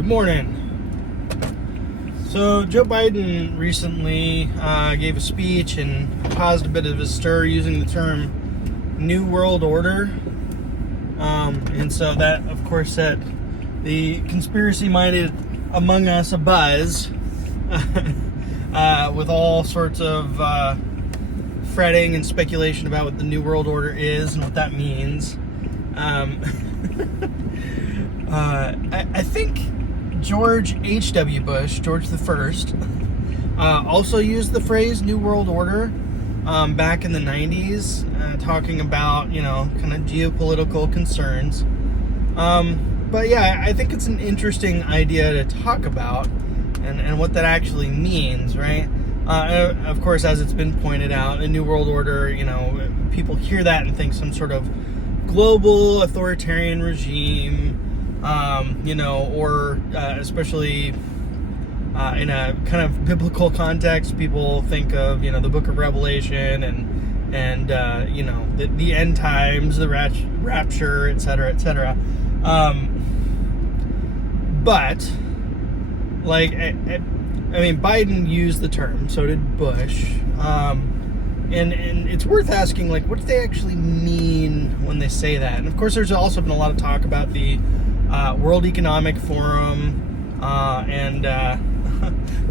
Good morning. So Joe Biden recently gave a speech and caused a bit of a stir using the term New World Order. And so that, of course, set the conspiracy-minded among us abuzz with all sorts of fretting and speculation about what the New World Order is and what that means. I think George H.W. Bush, George the First, also used the phrase New World Order back in the 90s, talking about, kind of geopolitical concerns. But yeah, I think it's an interesting idea to talk about and what that actually means, right? Of course, as it's been pointed out, a New World Order, people hear that and think some sort of global authoritarian regime, or especially in a kind of biblical context, people think of, the book of Revelation and the end times, the rapture, etc., etc. But, Biden used the term, so did Bush. And it's worth asking, what do they actually mean when they say that? And of course, there's also been a lot of talk about the World Economic Forum and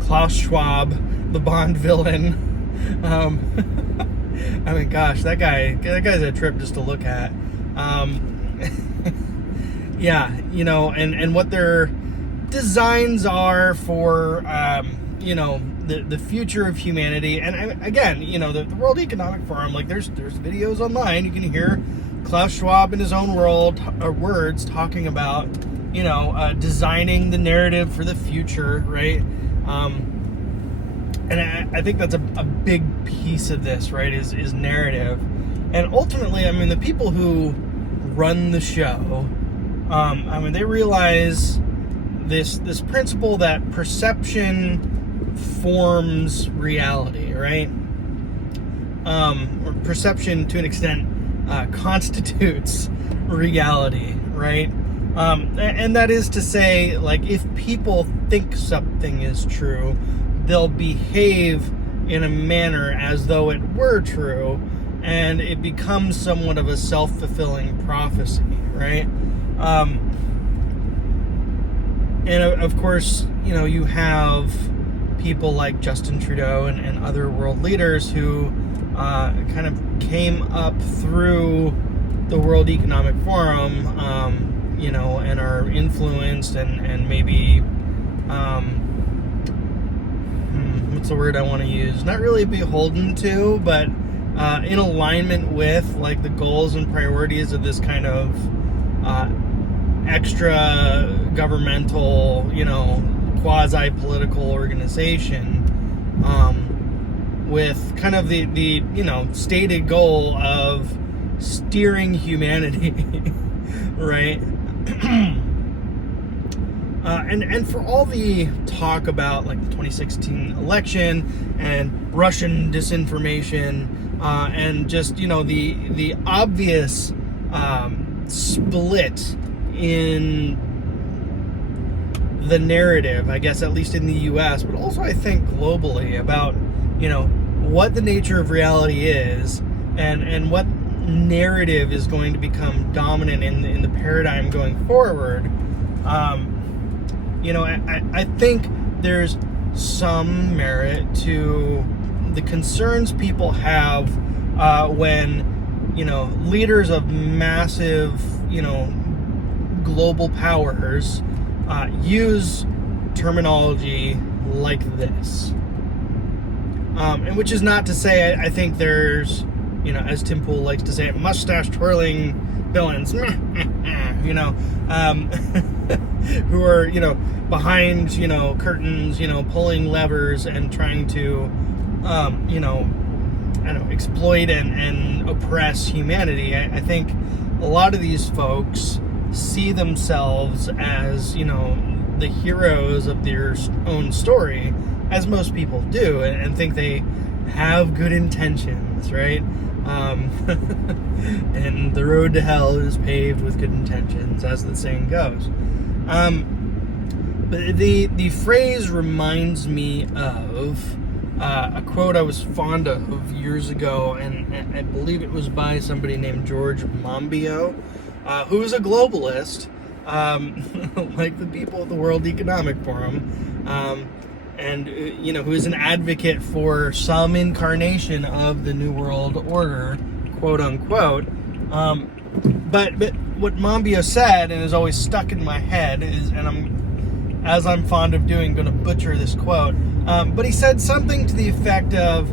Klaus Schwab, the Bond villain. Gosh, that guy's a trip just to look at. Yeah, and what their designs are for, the future of humanity. And again, the World Economic Forum, there's videos online. You can hear Klaus Schwab in his own words talking about, designing the narrative for the future, right? And I think that's a big piece of this, right, is narrative. And ultimately, the people who run the show, they realize this principle that perception forms reality, right? Or perception, to an extent, constitutes reality, right? And that is to say, if people think something is true, they'll behave in a manner as though it were true, and it becomes somewhat of a self-fulfilling prophecy, right? And of course, you have people like Justin Trudeau and other world leaders who kind of came up through the World Economic Forum, and are influenced and maybe, what's the word I want to use? Not really beholden to, but in alignment with, the goals and priorities of this kind of extra governmental, quasi-political organization, with kind of the stated goal of steering humanity, right? And for all the talk about the 2016 election and Russian disinformation, and just the obvious split in the narrative, I guess, at least in the U.S., but also I think globally, about what the nature of reality is and what narrative is going to become dominant in the paradigm going forward. I think there's some merit to the concerns people have when leaders of massive global powers use terminology like this, and which is not to say I think there's as Tim Pool likes to say, mustache twirling villains, who are behind curtains, pulling levers and trying to exploit and oppress humanity. I think a lot of these folks see themselves as the heroes of their own story, as most people do, and think they have good intentions, right? And the road to hell is paved with good intentions, as the saying goes. But the phrase reminds me of a quote I was fond of years ago, and I believe it was by somebody named George Monbiot, who is a globalist, like the people at the World Economic Forum, and who is an advocate for some incarnation of the New World Order, quote unquote. But what Monbiot said, and is always stuck in my head, is, and I'm fond of doing, going to butcher this quote, but he said something to the effect of,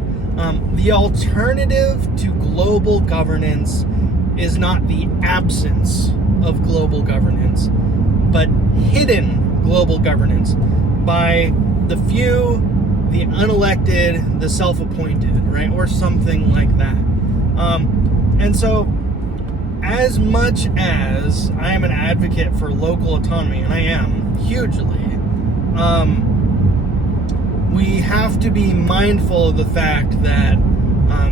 the alternative to global governance is not the absence of global governance, but hidden global governance by the few, the unelected, the self-appointed, right? Or something like that. And so, as much as I am an advocate for local autonomy, and I am hugely, we have to be mindful of the fact that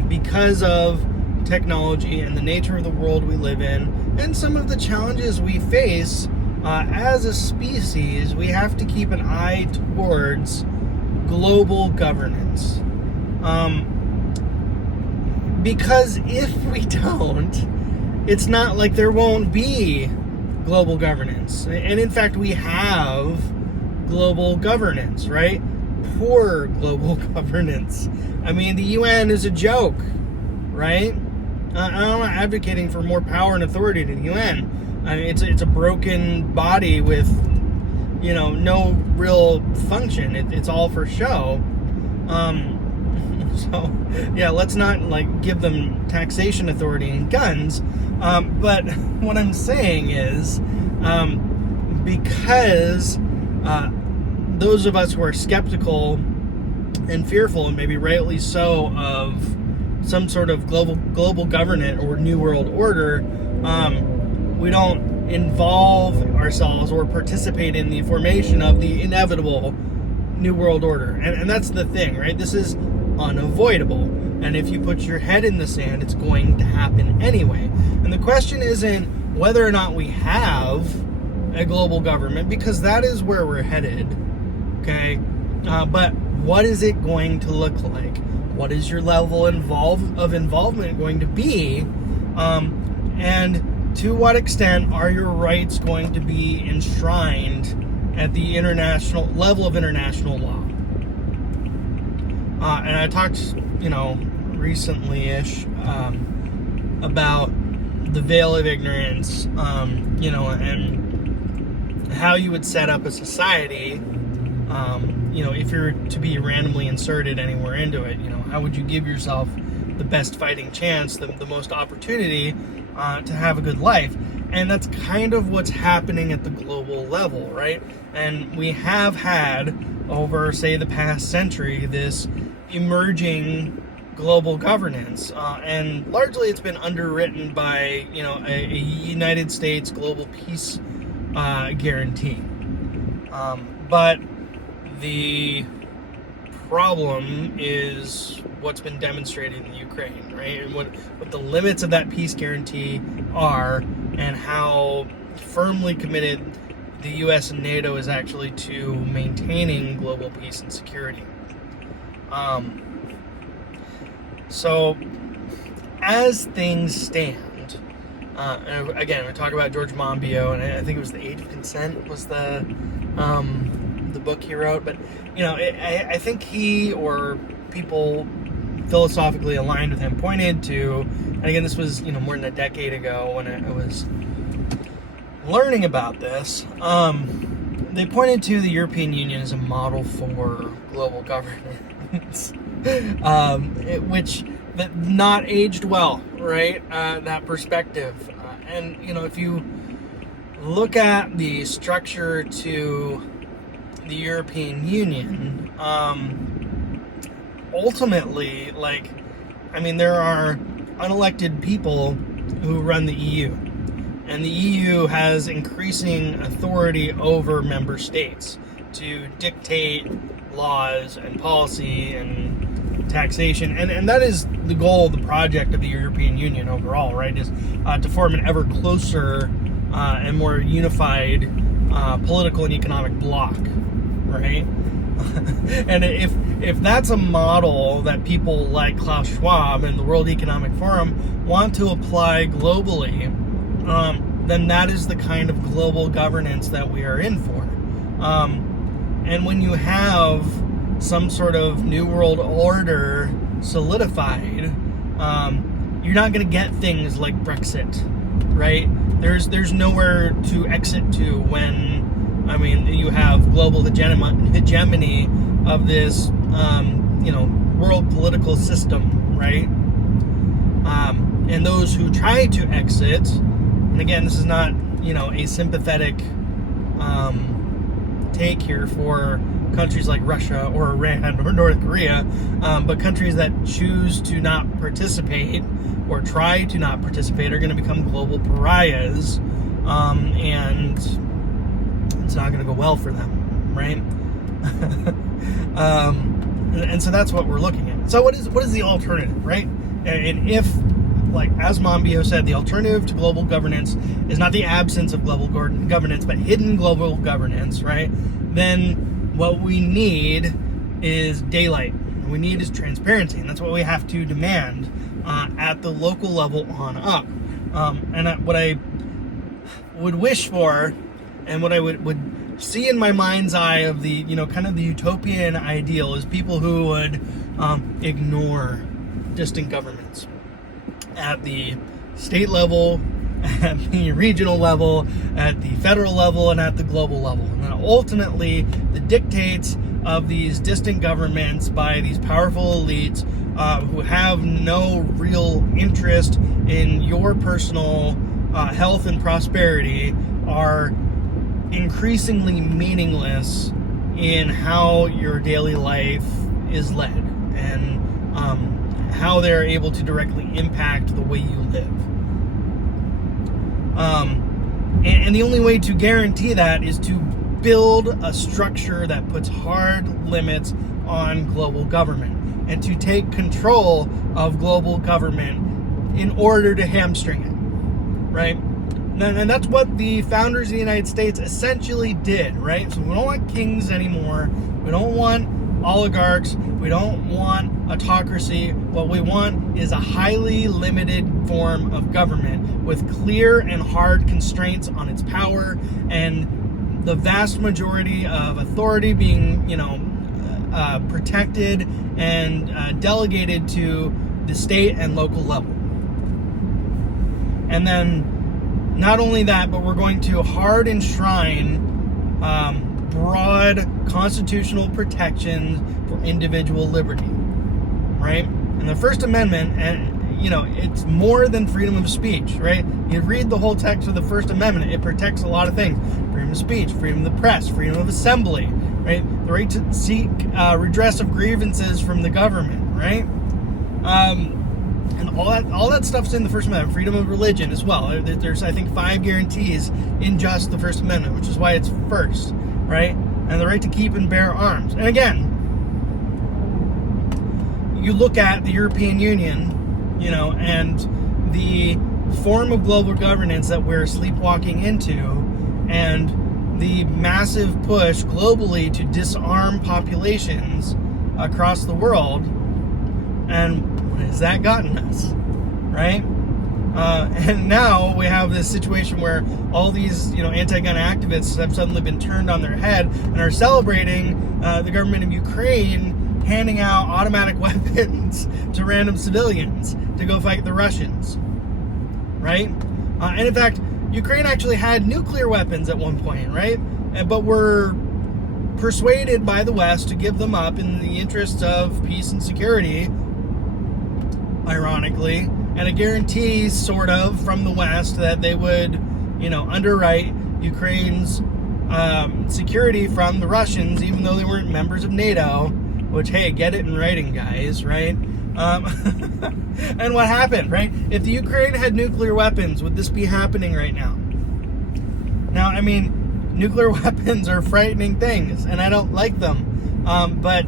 because of technology and the nature of the world we live in, and some of the challenges we face as a species, we have to keep an eye towards global governance. Because if we don't, it's not like there won't be global governance. And in fact, we have global governance, right? Poor global governance. I mean, the UN is a joke, right? I'm not advocating for more power and authority to the UN. I mean, it's a broken body with, no real function. It's all for show. So, yeah, let's not, give them taxation authority and guns. But what I'm saying is, because those of us who are skeptical and fearful, and maybe rightly so, of some sort of global government or New World Order, we don't involve ourselves or participate in the formation of the inevitable New World Order. And that's the thing, right? This is unavoidable. And if you put your head in the sand, it's going to happen anyway. And the question isn't whether or not we have a global government, because that is where we're headed, okay? But what is it going to look like? What is your level of involvement going to be? And to what extent are your rights going to be enshrined at the international level of international law? And I talked, recently-ish about the veil of ignorance, and how you would set up a society, if you're to be randomly inserted anywhere into it. How would you give yourself the best fighting chance, the most opportunity to have a good life? And that's kind of what's happening at the global level, right? And we have had, over, say, the past century, this emerging global governance, and largely it's been underwritten by a United States global peace guarantee, but the problem is what's been demonstrated in Ukraine, right? And what the limits of that peace guarantee are, and how firmly committed the US and NATO is actually to maintaining global peace and security. So, as things stand, and again, we talk about George Monbiot, and I think it was The Age of Consent was the book he wrote. But I think he, or people philosophically aligned with him, pointed to, and again, this was more than a decade ago when I was learning about this. They pointed to the European Union as a model for global governance. Which that not aged well, right? That perspective, and if you look at the structure to the European Union, ultimately, there are unelected people who run the EU, and the EU has increasing authority over member states to dictate laws and policy and taxation, and that is the goal, the project of the European Union overall, right? Is to form an ever closer and more unified political and economic bloc, right? And if that's a model that people like Klaus Schwab and the World Economic Forum want to apply globally, then that is the kind of global governance that we are in for. And when you have some sort of new world order solidified, you're not going to get things like Brexit, right? There's nowhere to exit to when, you have global hegemony of this, world political system, right? And those who try to exit, and again, this is not, a sympathetic take here for countries like Russia or Iran or North Korea, but countries that choose to not participate or try to not participate are going to become global pariahs, and it's not going to go well for them, right? And so that's what we're looking at. So what is the alternative, right? And if, like as Monbiot said, the alternative to global governance is not the absence of global governance, but hidden global governance, right? Then what we need is daylight. What we need is transparency, and that's what we have to demand at the local level on up. And what I would wish for, and what I would see in my mind's eye of the, kind of the utopian ideal, is people who would ignore distant governments at the state level, at the regional level, at the federal level, and at the global level. And then ultimately, the dictates of these distant governments by these powerful elites who have no real interest in your personal health and prosperity are increasingly meaningless in how your daily life is led, and how they're able to directly impact the way you live. And the only way to guarantee that is to build a structure that puts hard limits on global government, and to take control of global government in order to hamstring it, right? And that's what the founders of the United States essentially did, right? So we don't want kings anymore. We don't want oligarchs. We don't want autocracy. What we want is a highly limited form of government with clear and hard constraints on its power, and the vast majority of authority being, protected and delegated to the state and local level. And then not only that, but we're going to hard enshrine broad constitutional protections for individual liberty, right? And the First Amendment, and it's more than freedom of speech, right? You read the whole text of the First Amendment, it protects a lot of things: freedom of speech, freedom of the press, freedom of assembly, right? The right to seek redress of grievances from the government, right? And all that stuff's in the First Amendment. Freedom of religion as well. There's, I think, 5 guarantees in just the First Amendment, which is why it's first, right? And the right to keep and bear arms. And again, you look at the European Union, and the form of global governance that we're sleepwalking into, and the massive push globally to disarm populations across the world, and what has that gotten us, right? And now we have this situation where all these, anti-gun activists have suddenly been turned on their head and are celebrating the government of Ukraine handing out automatic weapons to random civilians to go fight the Russians, right? And in fact, Ukraine actually had nuclear weapons at one point, right? But were persuaded by the West to give them up in the interests of peace and security, ironically, and a guarantee, sort of, from the West that they would, underwrite Ukraine's security from the Russians, even though they weren't members of NATO. Which, hey, get it in writing, guys, right? And what happened, right? If the Ukraine had nuclear weapons, would this be happening right now? Now, nuclear weapons are frightening things, and I don't like them. But,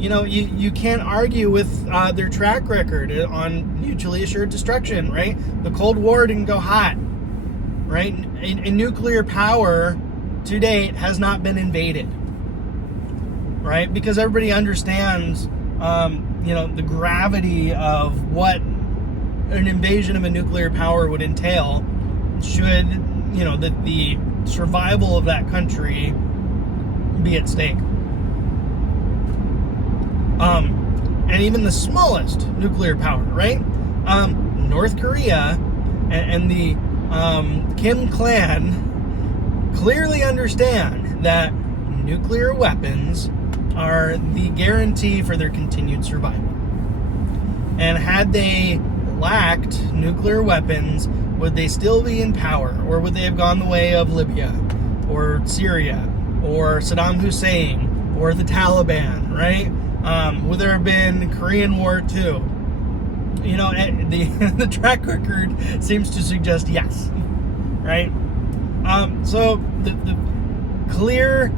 you can't argue with their track record on mutually assured destruction, right? The Cold War didn't go hot, right? In nuclear power to date has not been invaded, right? Because everybody understands, the gravity of what an invasion of a nuclear power would entail should, the survival of that country be at stake. And even the smallest nuclear power, right? North Korea and the Kim clan clearly understand that nuclear weapons are the guarantee for their continued survival. And had they lacked nuclear weapons, would they still be in power? Or would they have gone the way of Libya or Syria or Saddam Hussein or the Taliban, right? Would there have been Korean War II? The track record seems to suggest yes, right? So the clear,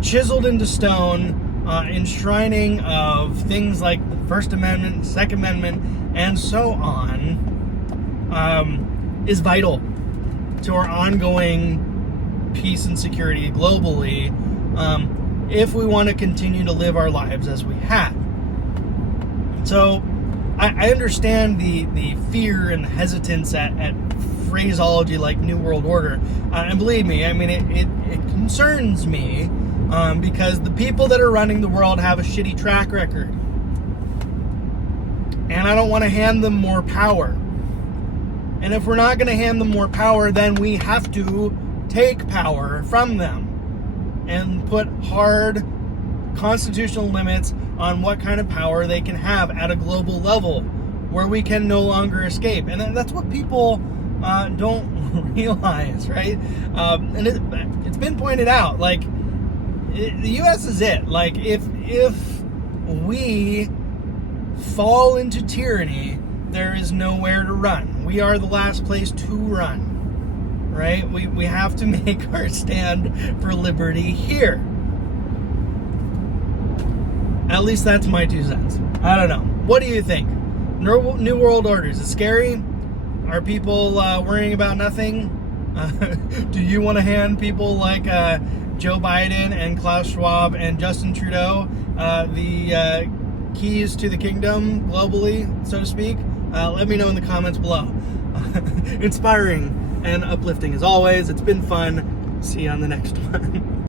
chiseled into stone enshrining of things like the First Amendment, Second Amendment, and so on is vital to our ongoing peace and security globally, if we want to continue to live our lives as we have. So I understand the fear and hesitance at phraseology like New World Order, and believe me, I mean it concerns me, because the people that are running the world have a shitty track record, and I don't want to hand them more power. And if we're not going to hand them more power, then we have to take power from them and put hard constitutional limits on what kind of power they can have at a global level where we can no longer escape. And that's what people don't realize, right? And it's been pointed out, the U.S. is it. If we fall into tyranny, there is nowhere to run. We are the last place to run, right? We have to make our stand for liberty here. At least that's my 2 cents. I don't know. What do you think? New World Order, is it scary? Are people worrying about nothing? Do you want to hand people like Joe Biden and Klaus Schwab and Justin Trudeau the keys to the kingdom globally, so to speak? Let me know in the comments below. Inspiring and uplifting as always. It's been fun. See you on the next one.